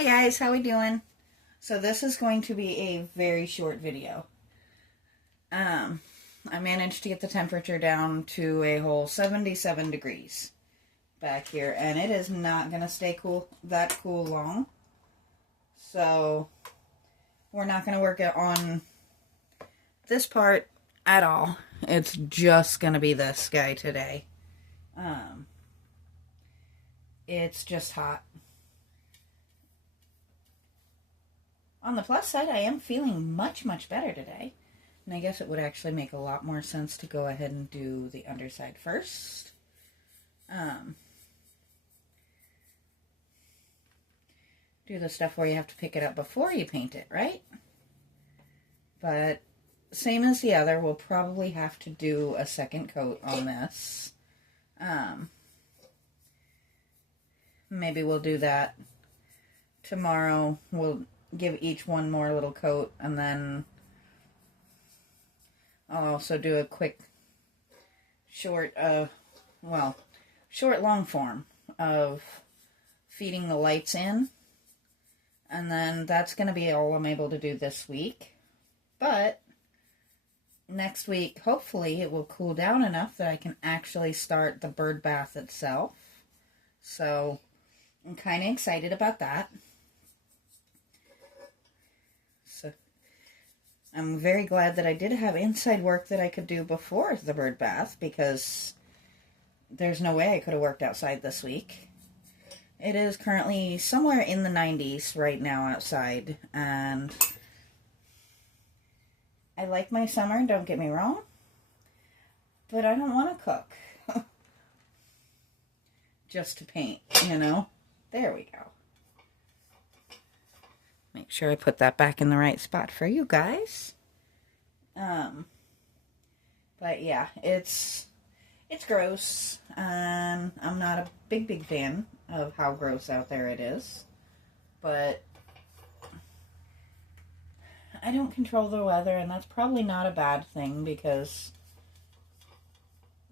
Hi guys, how we doing? So this is going to be a very short video. I managed to get the temperature down to a whole 77 degrees back here, and it is not going to stay that cool long. So we're not going to work on this part at all. It's just going to be this guy today. It's just hot. On the plus side, I am feeling much, much better today. And I guess it would actually make a lot more sense to go ahead and do the underside first. Do the stuff where you have to pick it up before you paint it, right? But same as the other, we'll probably have to do a second coat on this. Maybe we'll do that tomorrow. We'll give each one more little coat, and then I'll also do a quick short long form of feeding the lights in, and then that's going to be all I'm able to do this week. But next week, hopefully, it will cool down enough that I can actually start the bird bath itself. So I'm kind of excited about that. So I'm very glad that I did have inside work that I could do before the bird bath, because there's no way I could have worked outside this week. It is currently somewhere in the 90s right now outside, and I like my summer, don't get me wrong, but I don't want to cook just to paint, you know? There we go. Make sure I put that back in the right spot for you guys. But yeah, it's gross, and I'm not a big fan of how gross out there it is. But I don't control the weather, and that's probably not a bad thing, because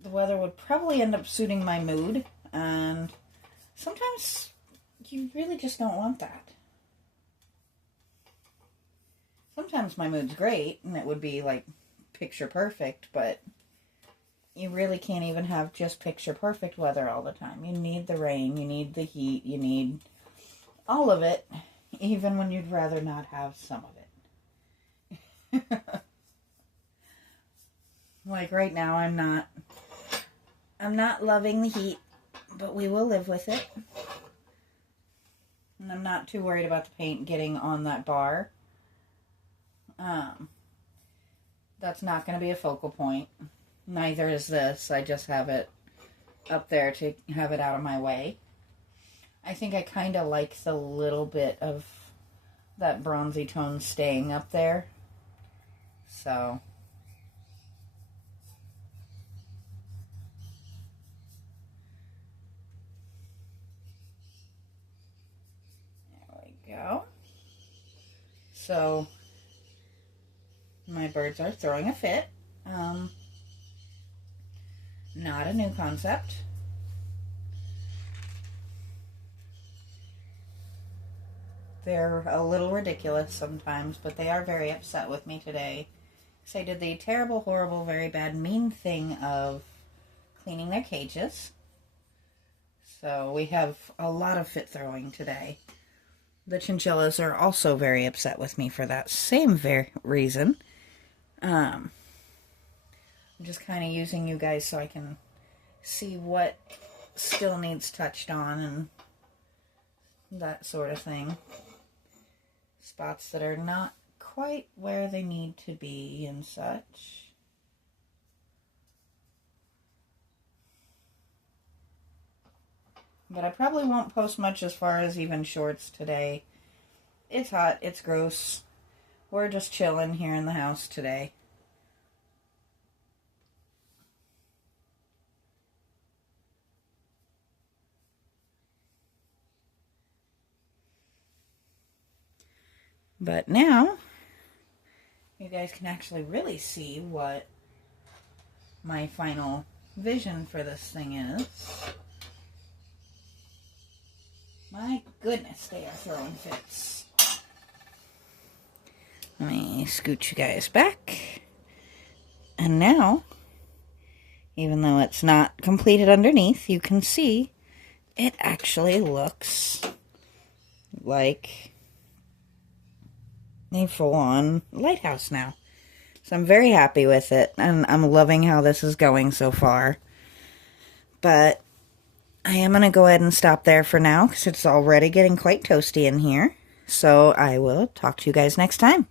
the weather would probably end up suiting my mood, and sometimes you really just don't want that. Sometimes my mood's great, and it would be like picture perfect, but you really can't even have just picture perfect weather all the time. You need the rain, you need the heat, you need all of it, even when you'd rather not have some of it. Like right now, I'm not loving the heat, but we will live with it. And I'm not too worried about the paint getting on that bar. That's not going to be a focal point. Neither is this. I just have it up there to have it out of my way. I think I kind of like the little bit of that bronzy tone staying up there. So there we go. So my birds are throwing a fit. Not a new concept. They're a little ridiculous sometimes, but they are very upset with me today, because I did the terrible, horrible, very bad, mean thing of cleaning their cages. So we have a lot of fit throwing today. The chinchillas are also very upset with me for that same reason. I'm just kind of using you guys so I can see what still needs touched on and that sort of thing. Spots that are not quite where they need to be and such. But I probably won't post much as far as even shorts today. It's hot, it's gross. We're just chilling here in the house today. But now, you guys can actually really see what my final vision for this thing is. My goodness, they are throwing fits. Let me scoot you guys back. And now, even though it's not completed underneath, you can see it actually looks like a full-on lighthouse now. So I'm very happy with it, and I'm loving how this is going so far. But I am going to go ahead and stop there for now because it's already getting quite toasty in here. So I will talk to you guys next time.